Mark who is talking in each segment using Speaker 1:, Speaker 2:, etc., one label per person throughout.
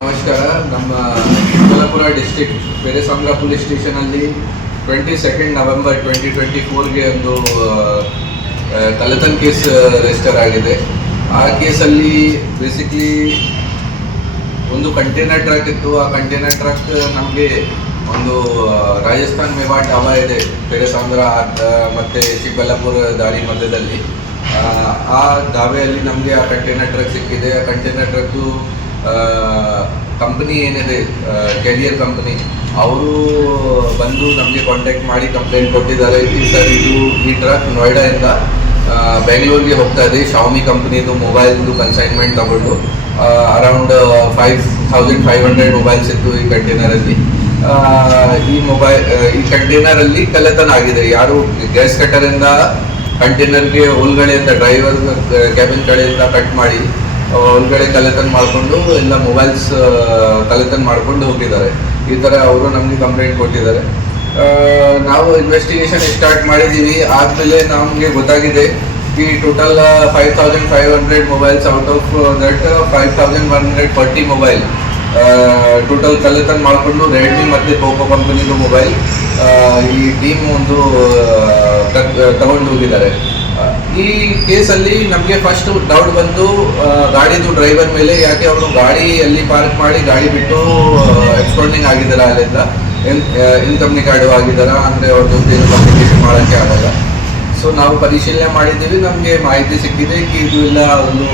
Speaker 1: ನಮಸ್ಕಾರ ನಮ್ಮ ಚಿಕ್ಕಬಳ್ಳಾಪುರ ಡಿಸ್ಟಿಕ್ ಬೇರೆಸಾಂಗ್ರ police ಸ್ಟೇಷನಲ್ಲಿ twenty second November twenty twenty ಫೋರ್ಗೆ ಒಂದು ತಲೆತನ್ ಕೇಸ್ ರಿಜಿಸ್ಟರ್ ಆಗಿದೆ. ಆ ಕೇಸಲ್ಲಿ ಬೇಸಿಕ್ಲಿ ಒಂದು ಕಂಟೈನರ್ ಟ್ರಕ್ ಇತ್ತು. ಆ ಕಂಟೈನರ್ ಟ್ರಕ್ ನಮಗೆ ಒಂದು ರಾಜಸ್ಥಾನ್ ಮೇವಾಟ್ ಢಾಬಾ ಇದೆ ಬೇರೆಸಾಂಗ್ರ ಮತ್ತು ಚಿಕ್ಕಬಳ್ಳಾಪುರ ದಾರಿ ಮಧ್ಯದಲ್ಲಿ. ಆ, ಆ ಧಾಬೆಯಲ್ಲಿ ನಮಗೆ ಆ ಕಂಟೈನರ್ ಟ್ರಕ್ ಸಿಕ್ಕಿದೆ. ಆ ಕಂಟೈನರ್ ಟ್ರಕ್ಕು ಕಂಪ್ನಿ ಏನಿದೆ ಕೆರಿಯರ್ ಕಂಪ್ನಿ ಅವರು ಬಂದು ನಮಗೆ ಕಾಂಟ್ಯಾಕ್ಟ್ ಮಾಡಿ ಕಂಪ್ಲೇಂಟ್ ಕೊಟ್ಟಿದ್ದಾರೆ. ಸರ್ ಇದು ಈ ಟ್ರಕ್ ನೋಯ್ಡಾಯಿಂದ ಬೆಂಗಳೂರಿಗೆ ಹೋಗ್ತಾ ಇದೆ. ಶಾಮಿ ಕಂಪ್ನಿದು ಮೊಬೈಲ್ದು ಕನ್ಸೈನ್ಮೆಂಟ್ ತಗೊಂಡು around five thousand five hundred mobiles ಇತ್ತು ಈ ಕಂಟೈನರಲ್ಲಿ ಈ ಮೊಬೈಲ್ ಈ ಕಂಟೈನರಲ್ಲಿ ಕಳ್ಳತನ ಆಗಿದೆ. ಯಾರು ಗ್ಯಾಸ್ ಕಟ್ಟರಿಂದ ಕಂಟೈನರ್ಗೆ ಒಳಗಡೆಯಿಂದ ಡ್ರೈವರ್ ಕ್ಯಾಬಿನ್ ಕಡೆಯಿಂದ ಕಟ್ ಮಾಡಿ ಒಳಗಡೆ ಕಲೆತನ ಮಾಡಿಕೊಂಡು ಎಲ್ಲ ಮೊಬೈಲ್ಸ್ ಕಲೆತನ ಮಾಡ್ಕೊಂಡು ಹೋಗಿದ್ದಾರೆ. ಈ ಥರ ಅವರು ನಮಗೆ ಕಂಪ್ಲೇಂಟ್ ಕೊಟ್ಟಿದ್ದಾರೆ. ನಾವು ಇನ್ವೆಸ್ಟಿಗೇಷನ್ ಸ್ಟಾರ್ಟ್ ಮಾಡಿದ್ದೀವಿ. ಆದಮೇಲೆ ನಮಗೆ ಗೊತ್ತಾಗಿದೆ, ಈ total five thousand five hundred mobiles out of that five thousand one hundred forty mobile total ಕಲೆತನ ಮಾಡಿಕೊಂಡು ರೆಡ್ಮಿ ಮತ್ತು ಪೋಕೋ ಕಂಪನಿದು ಮೊಬೈಲ್ ಈ ಟೀಮ್ ಒಂದು ತಗೊಂಡು ಹೋಗಿದ್ದಾರೆ. ಈ ಕೇಸಲ್ಲಿ ನಮಗೆ ಫಸ್ಟ್ ಡೌಟ್ ಬಂದು ಗಾಡಿದು ಡ್ರೈವರ್ ಮೇಲೆ ಯಾಕೆ ಅವರು ಗಾಡಿ ಅಲ್ಲಿ ಪಾರ್ಕ್ ಮಾಡಿ ಗಾಡಿ ಬಿಟ್ಟು ಎಕ್ಸ್ಪೋರ್ಟಿಂಗ್ ಆಗಿದ್ದಾರ ಅಲ್ಲಿಂದ? ಇನ್ಕಮ್ ಗಾಡು ಆಗಿದ್ದಾರ? ಅಂದರೆ ಅವ್ರದ್ದು ಕಮ್ಯುನಿಕೇಶನ್ ಮಾಡೋಕ್ಕೆ ಆಗಲ್ಲ. ಸೊ ನಾವು ಪರಿಶೀಲನೆ ಮಾಡಿದ್ದೀವಿ, ನಮಗೆ ಮಾಹಿತಿ ಸಿಕ್ಕಿದೆ ಕಿ ಇದು ಎಲ್ಲ ಒಂದು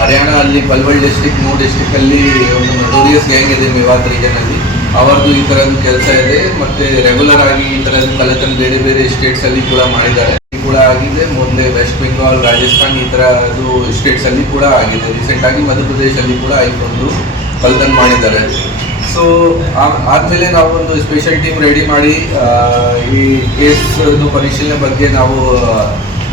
Speaker 1: ಹರಿಯಾಣ ಅಲ್ಲಿ ಪಲ್ವಲ್ ಡಿಸ್ಟಿಕ್ ಮೂರು ಡಿಸ್ಟಿಕ್ ಅಲ್ಲಿ ಒಂದು ನಟೋರಿಯಸ್ ಗ್ಯಾಂಗ್ ಇದೆ ಮೇವಾತ್ ರೀಜನ್ ಅಲ್ಲಿ. ಅವರದ್ದು ಈ ಥರದ್ದು ಕೆಲಸ ಇದೆ, ಮತ್ತೆ ರೆಗ್ಯುಲರ್ ಆಗಿ ಈ ಥರದ್ದು ಕಲೆತನ ಬೇರೆ ಬೇರೆ ಸ್ಟೇಟ್ಸ್ ಅಲ್ಲಿ ಕೂಡ ಮಾಡಿದ್ದಾರೆ. ಕೂಡ ಆಗಿದೆ. ಮೊದಲೇ ವೆಸ್ಟ್ ಬೆಂಗಾಲ್ ರಾಜಸ್ಥಾನ್ ಈ ಥರದ್ದು ಸ್ಟೇಟ್ಸ್ ಅಲ್ಲಿ ಕೂಡ ಆಗಿದೆ. ರೀಸೆಂಟ್ ಆಗಿ ಮಧ್ಯಪ್ರದೇಶಲ್ಲಿ ಕೂಡ ಒಂದು ಫಲ್ತನ್ ಮಾಡಿದ್ದಾರೆ. ಸೊ ಆದಮೇಲೆ ನಾವು ಒಂದು ಸ್ಪೆಷಲ್ ಟೀಮ್ ರೆಡಿ ಮಾಡಿ ಈ ಕೇಸ್ ಪರಿಶೀಲನೆ ಬಗ್ಗೆ ನಾವು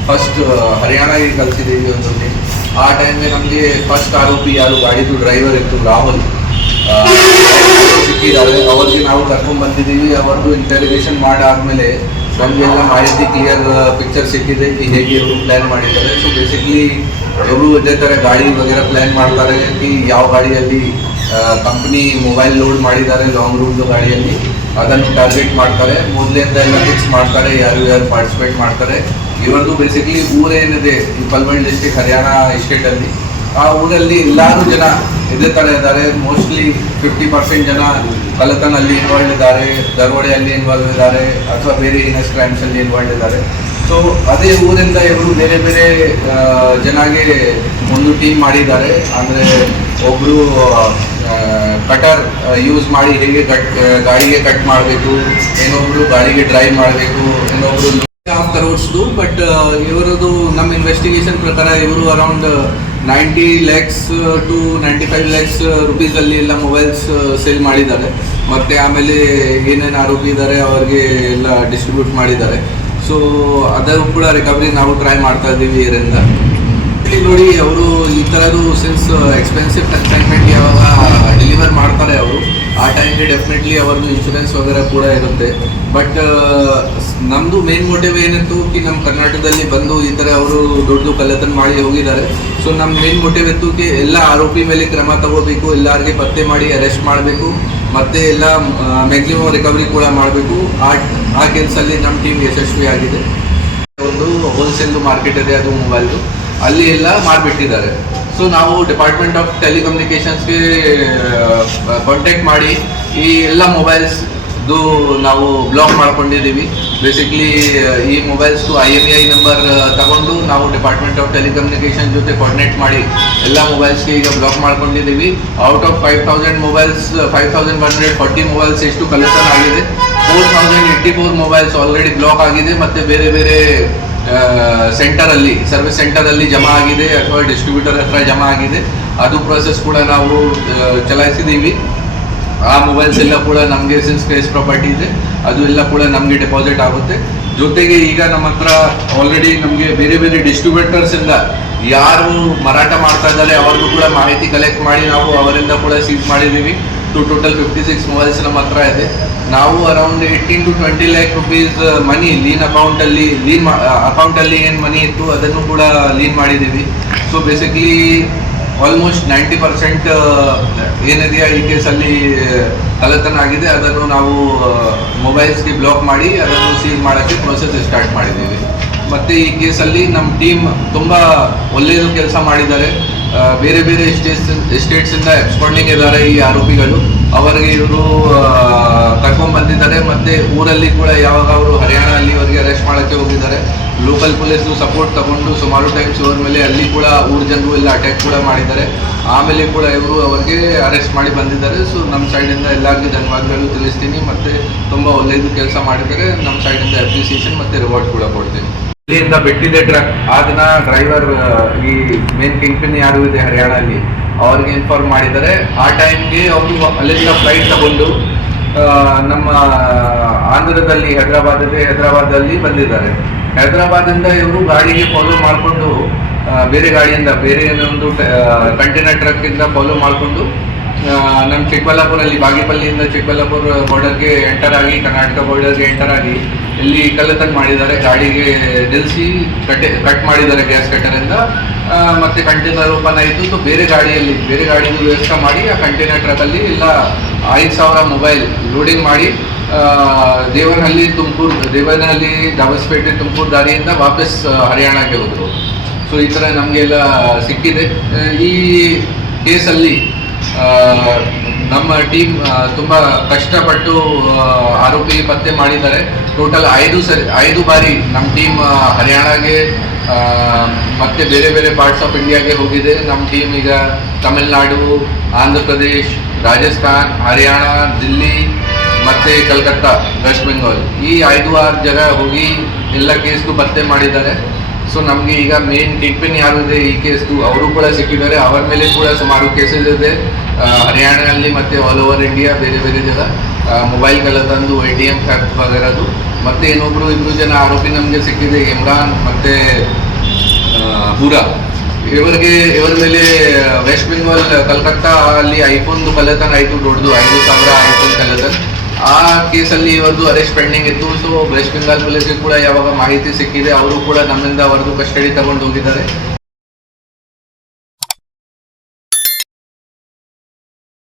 Speaker 1: ಫಸ್ಟ್ ಹರಿಯಾಣಗೆ ಕಲಿಸಿದ್ದೀವಿ ಒಂದು ಟೀಮ್ ಆ ಟೈಮ್ಗೆ ನಮಗೆ ಫಸ್ಟ್ ಆರೋಪಿ ಯಾರು? ಗಾಡಿದು ಡ್ರೈವರ್ ಇತ್ತು, ರಾಹುಲ್. ಸಿಕ್ಕಿದ್ದಾರೆ. ಅವ್ರಿಗೆ ನಾವು ಕರ್ಕೊಂಡ್ ಬಂದಿದ್ದೀವಿ. ಅವರದ್ದು ಇಂಟೆಲಿಗೇಷನ್ ಮಾಡಾದ್ಮೇಲೆ ನಮಗೆಲ್ಲ ಮಾಹಿತಿ ಕ್ಲಿಯರ್ ಪಿಕ್ಚರ್ ಸಿಕ್ಕಿದೆ ಕಿ ಹೇಗೆ ಇವರು ಪ್ಲ್ಯಾನ್ ಮಾಡಿದ್ದಾರೆ. ಸೊ ಬೇಸಿಕ್ಲಿ ಅವರು ಇದೇ ಥರ ಗಾಡಿ ವಗೇರ ಪ್ಲ್ಯಾನ್ ಮಾಡ್ತಾರೆ ಕಿ ಯಾವ ಗಾಡಿಯಲ್ಲಿ ಕಂಪ್ನಿ ಮೊಬೈಲ್ ಲೋಡ್ ಮಾಡಿದ್ದಾರೆ ಲಾಂಗ್ ರೂಟ್ ಗಾಡಿಯಲ್ಲಿ, ಅದನ್ನು ಟಾರ್ಗೆಟ್ ಮಾಡ್ತಾರೆ. ಮೊದಲಿಂದ ಎಲ್ಲ ಫಿಕ್ಸ್ ಮಾಡ್ತಾರೆ, ಯಾರು ಯಾರು ಪಾರ್ಟಿಸಿಪೇಟ್ ಮಾಡ್ತಾರೆ. ಇವ್ರದ್ದು ಬೇಸಿಕ್ಲಿ ಊರೇನಿದೆ ಈ ಪಲ್ವಲ್ ಡಿಸ್ಟಿಕ್ ಹರಿಯಾಣ ಸ್ಟೇಟಲ್ಲಿ ಆ ಊರಲ್ಲಿ ಎಲ್ಲರೂ ಜನ ಇದೇ ಥರ ಇದ್ದಾರೆ. ಮೋಸ್ಟ್ಲಿ ಫಿಫ್ಟಿ ಪರ್ಸೆಂಟ್ ಜನ ಕಲತನಲ್ಲಿ ಇನ್ವಾಲ್ವ್ ಇದ್ದಾರೆ. ದರೋಡೆಯಲ್ಲಿ ಇನ್ವಾಲ್ವ್ ಇದ್ದಾರೆ. ಅಥವಾ ಬೇರೆ ಇನಸ್ ಕ್ರೈಮ್ಸಲ್ಲಿ ಇನ್ವಾಲ್ವ್ ಇದ್ದಾರೆ. ಸೊ ಅದೇ ಊರಿಂದ ಇವರು ಬೇರೆ ಬೇರೆ ಜನಗೆ ಒಂದು ಟೀಮ್ ಮಾಡಿದ್ದಾರೆ. ಅಂದರೆ ಒಬ್ಬರು ಕಟರ್ ಯೂಸ್ ಮಾಡಿ ಹೇಗೆ ಕಟ್ ಗಾಡಿಗೆ ಕಟ್ ಮಾಡಬೇಕು, ಇನ್ನೊಬ್ರು ಗಾಡಿಗೆ ಡ್ರೈವ್ ಮಾಡಬೇಕು, ಇನ್ನೊಬ್ರು ಆಫ್ ಕರೋಡ್ಸ್ದು ಬಟ್ ಇವರದು ನಮ್ಮ ಇನ್ವೆಸ್ಟಿಗೇಷನ್ ಪ್ರಕಾರ ಇವರು around ninety lakhs to ninety five lakhs ರುಪೀಸಲ್ಲಿ ಎಲ್ಲ ಮೊಬೈಲ್ಸ್ ಸೇಲ್ ಮಾಡಿದ್ದಾರೆ. ಮತ್ತು ಆಮೇಲೆ ಏನೇನು ಆರೋಪಿ ಇದ್ದಾರೆ ಅವ್ರಿಗೆ ಎಲ್ಲ ಡಿಸ್ಟ್ರಿಬ್ಯೂಟ್ ಮಾಡಿದ್ದಾರೆ. ಸೊ ಅದರ ಕೂಡ ರಿಕವರಿ ನಾವು ಟ್ರೈ ಮಾಡ್ತಾ ಇದ್ದೀವಿ ಇದರಿಂದ. ಇಲ್ಲಿ ನೋಡಿ, ಅವರು ಈ ಥರದ್ದು ಸಿನ್ಸ್ ಎಕ್ಸ್ಪೆನ್ಸಿವ್ ಕನ್ಸೈನ್ಮೆಂಟ್ ಯಾವಾಗ ಡೆಲಿವರ್ ಮಾಡ್ತಾರೆ ಅವರು, ಆ ಟೈಮ್ಗೆ ಡೆಫಿನೆಟ್ಲಿ ಅವ್ರದ್ದು ಇನ್ಶೂರೆನ್ಸ್ ವಗೇರೆ ಕೂಡ ಇರುತ್ತೆ. ಬಟ್ ನಮ್ಮದು ಮೇನ್ ಮೋಟಿವ್ ಏನಿತ್ತು ಕಿ ನಮ್ಮ ಕರ್ನಾಟಕದಲ್ಲಿ ಬಂದು ಈ ಥರ ಅವರು ದೊಡ್ಡದು ಕಳ್ಳತನ ಮಾಡಿ ಹೋಗಿದ್ದಾರೆ. ಸೊ ನಮ್ಮ ಮೇನ್ ಮೋಟಿವ್ ಇತ್ತು ಕಿ ಎಲ್ಲ ಆರೋಪಿ ಮೇಲೆ ಕ್ರಮ ತಗೋಬೇಕು, ಎಲ್ಲರಿಗೆ ಪತ್ತೆ ಮಾಡಿ ಅರೆಸ್ಟ್ ಮಾಡಬೇಕು, ಮತ್ತೆ ಎಲ್ಲ ಮ್ಯಾಕ್ಸಿಮಮ್ ರಿಕವರಿ ಕೂಡ ಮಾಡಬೇಕು. ಆ ಆ ಕೆಲಸದಲ್ಲಿ ನಮ್ಮ ಟೀಮ್ ಯಶಸ್ವಿ ಆಗಿದೆ. ಒಂದು ಹೋಲ್ಸೇಲ್ ಮಾರ್ಕೆಟ್ ಇದೆ ಅದು ಮೊಬೈಲ್ದು ಅಲ್ಲಿ ಎಲ್ಲ ಮಾಡಿಬಿಟ್ಟಿದ್ದಾರೆ ಸೊ ನಾವು ಡಿಪಾರ್ಟ್ಮೆಂಟ್ ಆಫ್ ಟೆಲಿಕಮ್ಯುನಿಕೇಷನ್ಸ್ಗೆ ಕಾಂಟ್ಯಾಕ್ಟ್ ಮಾಡಿ ಈ ಎಲ್ಲ ಮೊಬೈಲ್ಸ್ದು ನಾವು ಬ್ಲಾಕ್ ಮಾಡ್ಕೊಂಡಿದ್ದೀವಿ. ಬೇಸಿಕ್ಲಿ ಈ ಮೊಬೈಲ್ಸ್ದು ಐ ಎಂ ಐ ನಂಬರ್ ತಗೊಂಡು ನಾವು ಡಿಪಾರ್ಟ್ಮೆಂಟ್ ಆಫ್ ಟೆಲಿಕಮ್ಯುನಿಕೇಶನ್ ಜೊತೆ ಕೋರ್ಡಿನೇಟ್ ಮಾಡಿ ಎಲ್ಲ ಮೊಬೈಲ್ಸ್ಗೆ ಈಗ ಬ್ಲಾಕ್ ಮಾಡ್ಕೊಂಡಿದ್ದೀವಿ. Out of five thousand mobiles five thousand hundred forty mobiles ಎಷ್ಟು ಕಲೆಕ್ಷನ್ ಆಗಿದೆ. Four thousand eighty four mobiles already block ಆಗಿದೆ ಮತ್ತು ಬೇರೆ ಬೇರೆ ಸೆಂಟರಲ್ಲಿ ಸರ್ವಿಸ್ ಸೆಂಟರಲ್ಲಿ ಜಮಾ ಆಗಿದೆ ಅಥವಾ ಡಿಸ್ಟ್ರಿಬ್ಯೂಟರ್ ಹತ್ರ ಜಮಾ ಆಗಿದೆ. ಅದು ಪ್ರೊಸೆಸ್ ಕೂಡ ನಾವು ಚಲಾಯಿಸಿದ್ದೀವಿ. ಆ ಮೊಬೈಲ್ಸ್ ಎಲ್ಲ ಕೂಡ ನಮಗೆ ಸಿನ್ಸ್ ಕ್ರೇಸ್ ಪ್ರಾಪರ್ಟಿ ಇದೆ. ಅದು ಎಲ್ಲ ಕೂಡ ನಮಗೆ ಡೆಪಾಸಿಟ್ ಆಗುತ್ತೆ. ಜೊತೆಗೆ ಈಗ ನಮ್ಮ ಹತ್ರ ಆಲ್ರೆಡಿ ನಮಗೆ ಬೇರೆ ಬೇರೆ ಡಿಸ್ಟ್ರಿಬ್ಯೂಟರ್ಸ್ ಇಂದ ಯಾರು ಮಾರಾಟ ಮಾಡ್ತಾ ಇದ್ದಾರೆ ಅವ್ರಿಗೂ ಕೂಡ ಮಾಹಿತಿ ಕಲೆಕ್ಟ್ ಮಾಡಿ ನಾವು ಅವರಿಂದ ಕೂಡ ಸೀಸ್ ಮಾಡಿದ್ದೀವಿ. To total fifty six mobiles ನಮ್ಮ ಹತ್ರ ಇದೆ. ನಾವು around eighteen to twenty lakh rupees money lien ಅಕೌಂಟಲ್ಲಿ ಲೀನ್ ಅಕೌಂಟಲ್ಲಿ ಏನು ಮನಿ ಇತ್ತು ಅದನ್ನು ಕೂಡ ಲೀನ್ ಮಾಡಿದ್ದೀವಿ. So basically almost ninety percent ಏನಿದೆಯಾ ಈ ಕೇಸಲ್ಲಿ ಕಳ್ಳತನ ಆಗಿದೆ ಅದನ್ನು ನಾವು ಮೊಬೈಲ್ಸ್ಗೆ ಬ್ಲಾಕ್ ಮಾಡಿ, ಅದನ್ನು ಸೀಲ್ ಮಾಡೋಕ್ಕೆ ಪ್ರೊಸೆಸ್ ಸ್ಟಾರ್ಟ್ ಮಾಡಿದ್ದೀವಿ. ಮತ್ತು ಈ ಕೇಸಲ್ಲಿ ನಮ್ಮ ಟೀಮ್ ತುಂಬ ಒಳ್ಳೆಯದು ಕೆಲಸ ಮಾಡಿದ್ದಾರೆ. ಬೇರೆ ಬೇರೆ ಸ್ಟೇಟ್ಸ್ ಸ್ಟೇಟ್ಸಿಂದ ಎಬ್ಸ್ಕೊಂಡಿಂಗ್ ಇದ್ದಾರೆ ಈ ಆರೋಪಿಗಳು. ಅವರಿಗೆ ಇವರು ಕರ್ಕೊಂಡ್ಬಂದಿದ್ದಾರೆ ಮತ್ತೆ ಊರಲ್ಲಿ ಕೂಡ ಯಾವಾಗ ಅವರು ಹರಿಯಾಣ ಅಲ್ಲಿ ಅವರಿಗೆ ಅರೆಸ್ಟ್ ಮಾಡಕ್ಕೆ ಹೋಗಿದ್ದಾರೆ. ಲೋಕಲ್ ಪೊಲೀಸ್ ಸಪೋರ್ಟ್ ತಗೊಂಡು ಸುಮಾರು ಟೈಮ್ಸ್ ಇವರ ಮೇಲೆ ಅಲ್ಲಿ ಕೂಡ ಊರ್ ಜನರು ಎಲ್ಲ ಅಟ್ಯಾಕ್ ಕೂಡ ಮಾಡಿದ್ದಾರೆ. ಆಮೇಲೆ ಕೂಡ ಇವರು ಅವರಿಗೆ ಅರೆಸ್ಟ್ ಮಾಡಿ ಬಂದಿದ್ದಾರೆ. ಸೊ ನಮ್ಮ ಸೈಡಿಂದ ಎಲ್ಲರಿಗೂ ಧನ್ಯವಾದಗಳು ತಿಳಿಸ್ತೀನಿ. ಮತ್ತೆ ತುಂಬಾ ಒಳ್ಳೆಯದು ಕೆಲಸ ಮಾಡಿದ್ದಾರೆ. ನಮ್ಮ ಸೈಡಿಂದ ಅಪ್ರಿಸಿಯೇಷನ್ ಮತ್ತೆ ರಿವಾರ್ಡ್ ಕೂಡ ಕೊಡ್ತೀನಿ. ಇಲ್ಲಿಂದ ಬಿಟ್ಟಿದೆ ಟ್ರಕ್ ಆ ಡ್ರೈವರ್ ಈ ಮೇನ್ ಕಿಂಗ್ಪಿನ್ ಯಾರು ಇದೆ ಹರಿಯಾಣಲ್ಲಿ, ಅವ್ರಿಗೆ ಇನ್ಫಾರ್ಮ್ ಮಾಡಿದ್ದಾರೆ. ಆ ಟೈಮ್ಗೆ ಅವರು ಅಲ್ಲಿಂದ ಫ್ಲೈಟ್ ತಗೊಂಡು ನಮ್ಮ ಆಂಧ್ರದಲ್ಲಿ ಹೈದರಾಬಾದ್ ಇದೆ ಹೈದರಾಬಾದಲ್ಲಿ ಬಂದಿದ್ದಾರೆ. ಹೈದರಾಬಾದಿಂದ ಇವರು ಗಾಡಿಗೆ ಫಾಲೋ ಮಾಡಿಕೊಂಡು ಬೇರೆ ಗಾಡಿಯಿಂದ, ಬೇರೆ ಒಂದು ಕಂಟೈನರ್ ಟ್ರಕ್ ಇಂದ ಫಾಲೋ ಮಾಡಿಕೊಂಡು ನಮ್ಮ ಚಿಕ್ಕಬಳ್ಳಾಪುರಲ್ಲಿ, ಬಾಗೇಪಲ್ಲಿಯಿಂದ ಚಿಕ್ಕಬಳ್ಳಾಪುರ ಬಾರ್ಡರ್ಗೆ ಎಂಟರ್ ಆಗಿ, ಕರ್ನಾಟಕ ಬಾರ್ಡರ್ಗೆ ಎಂಟರ್ ಆಗಿ ಇಲ್ಲಿ ಕಳ್ಳತನ ಮಾಡಿದ್ದಾರೆ, ಗಾಡಿಗೆ ನಿಲ್ಲಿಸಿ ಕಟ್ಟೆ, ಕಟ್ ಮಾಡಿದ್ದಾರೆ ಗ್ಯಾಸ್ ಕಟ್ಟರಿಂದ ಮತ್ತೆ ಕಂಟೈನರ್ ಓಪನ್ ಆಯಿತು ಸೊ ಬೇರೆ ಗಾಡಿಯಲ್ಲಿ, ಬೇರೆ ಗಾಡಿಗೂ ವ್ಯವಸ್ಥೆ ಮಾಡಿ, ಆ ಕಂಟೈನರ್ ಟ್ರಕ್ಕಲ್ಲಿ ಎಲ್ಲ ಐದು ಸಾವಿರ ಮೊಬೈಲ್ ಲೋಡಿಂಗ್ ಮಾಡಿ ದೇವನಹಳ್ಳಿ ತುಮಕೂರು, ದೇವನಹಳ್ಳಿ ದಾಬಸ್ಪೇಟೆ ತುಮಕೂರು ದಾರಿಯಿಂದ ವಾಪಸ್ ಹರಿಯಾಣಕ್ಕೆ ಹೋದರು. ಸೊ ಈ ಥರ ನಮಗೆಲ್ಲ ಸಿಕ್ಕಿದೆ. ಈ ಕೇಸಲ್ಲಿ ನಮ್ಮ ಟೀಮ್ ತುಂಬ ಕಷ್ಟಪಟ್ಟು ಆರೋಪಿ ಪತ್ತೆ ಮಾಡಿದ್ದಾರೆ. ಟೋಟಲ್ ಐದು ಸರಿ, ಐದು ಬಾರಿ ನಮ್ಮ ಟೀಮ್ ಹರಿಯಾಣಗೆ ಮತ್ತೆ ಬೇರೆ ಬೇರೆ ಪಾರ್ಟ್ಸ್ ಆಫ್ ಇಂಡಿಯಾಗೆ ಹೋಗಿದೆ. ನಮ್ಮ ಟೀಮ್ ಈಗ ತಮಿಳ್ನಾಡು, ಆಂಧ್ರ ಪ್ರದೇಶ್, ರಾಜಸ್ಥಾನ್, ಹರಿಯಾಣ, ದಿಲ್ಲಿ, ಮತ್ತೆ ಕಲ್ಕತ್ತಾ ವೆಸ್ಟ್ ಬೆಂಗಾಲ್ ಈ ಐದು ಆರು ಜಾಗ ಹೋಗಿ ಎಲ್ಲ ಕೇಸ್ದು ಪತ್ತೆ ಮಾಡಿದ್ದಾರೆ. ಸೊ ನಮಗೆ ಈಗ ಮೇನ್ ಟಿಪ್ಪಿನ್ ಯಾರು ಇದೆ ಈ ಕೇಸ್ದು ಅವರು ಕೂಡ ಸಿಕ್ಕಿದ್ದಾರೆ. ಅವರ ಮೇಲೆ ಕೂಡ ಸುಮಾರು ಕೇಸಸ್ ಇದೆ. ಹರಿಯಾಣದಲ್ಲಿ ಮತ್ತೆ ಆಲ್ ಓವರ್ ಇಂಡಿಯಾ ಬೇರೆ ಬೇರೆ ಜಾಗ ಮೊಬೈಲ್ಗೆಲ್ಲ ತಂದು ಎ ಟಿ ಎಂ ಬಗ್ಗೆ ವಗೇರದು ಮತ್ತೆ ಇನ್ನೊಬ್ರು ಇಬ್ರು ಜನ ಆರೋಪಿ ನಮಗೆ ಸಿಕ್ಕಿದೆ, ಇಮ್ರಾನ್ ಮತ್ತೆ ಹುರಾ ಇವರಿಗೆ, ಇವರ ಮೇಲೆ ವೆಸ್ಟ್ ಬೆಂಗಾಲ್ ಕಲ್ಕತ್ತಾ ಅಲ್ಲಿ ಐಫೋನ್ ಕಳ್ಳತನ ಆಯಿತು ದೊಡ್ಡದು, ಐದು ಸಾವಿರ ಐಫೋನ್ ಕಳ್ಳತನ ಆ ಕೇಸಲ್ಲಿ ಇವರದು ಅರೆಸ್ಟ್ ಪೆಂಡಿಂಗ್ ಇತ್ತು ಸೊ ವೆಸ್ಟ್ ಬೆಂಗಾಲ್ ಪೊಲೀಸ್ಗೆ ಕೂಡ ಯಾವಾಗ ಮಾಹಿತಿ ಸಿಕ್ಕಿದೆ, ಅವರು ಕೂಡ ನಮ್ಮಿಂದ ಅವರದು ಕಸ್ಟಡಿ ತಗೊಂಡು ಹೋಗಿದ್ದಾರೆ.